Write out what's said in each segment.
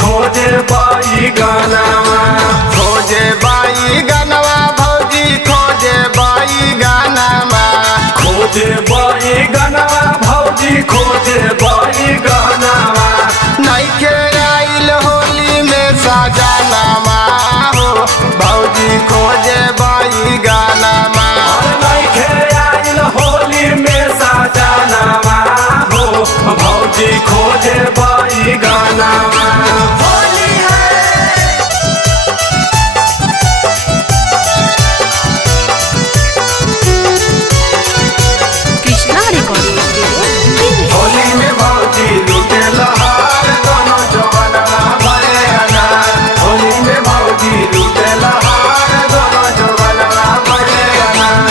खोजे बाई गानावा, खोजे बाई गानवा भौजी खोजे बाई गानावा, खोजे बाई गानावा भौजी खोजे बाई गानावा। नइखे आइल होली में सजनावा हो भौजी खोजे बाई गानावा, नइखे आइल होली में सजनावा हो भौजी खोजे बाई गानावा। होली है कृष्णा रिकॉर्डिंग स्टूडियो। होली में भौजी लूटे लहार दोनों जवानवा भरे अनार, होली में भौजी लूटे लहार दोनों जवानवा भरे अनार।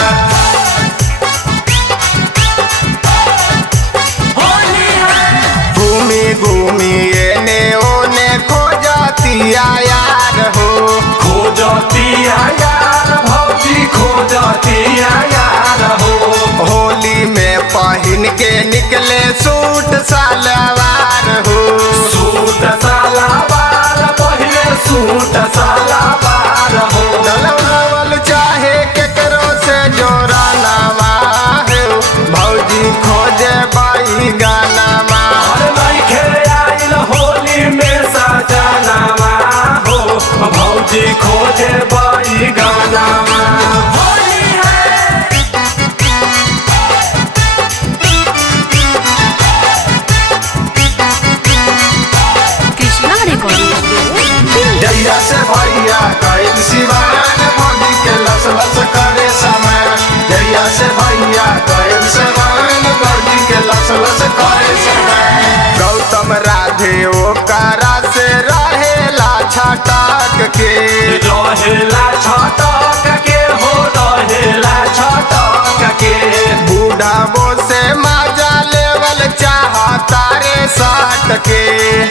होली है घूमी घूमी एने ओने खोजतिया यार हो, खोजतिया यार भौजी खोजतिया यार हो। होली में पहन के निकले सूट सलवार हो, सूट सलवार पहले सूट सलवार हो। डलवावल चाहे केकरो से जोरा नवा हो भौजी खोजे बाई गानावा, नइखे आइल होली में सजनावा हो भौजी खोजे बाई गानावा। होली है कृष्णा रिकॉर्डिंग स्टूडियो। जैया से भैया कैल सिवान भौजी के लस लस करे समय, जैया से भैया कैल सिवान भौजी के लस लस करे समय। गौतम राधे ओकरा से रहेला छटक के, रहेला छटक के हो रहेला छटक के। बूढ़ा बो से मजा लेवल चाहता रे सट के,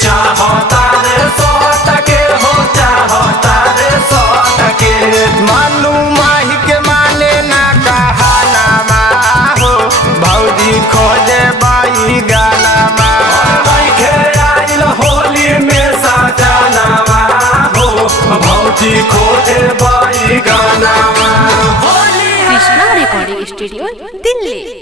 चाहता रे सट के हो चाहता रे सट के। मानू माही के माने ना कहानामा हो भौजी खोजे बाई गानामा, नइखे आइल होली में सजनावा हो भौजी खोजे बाई गानावा। Krishna recording studio Delhi.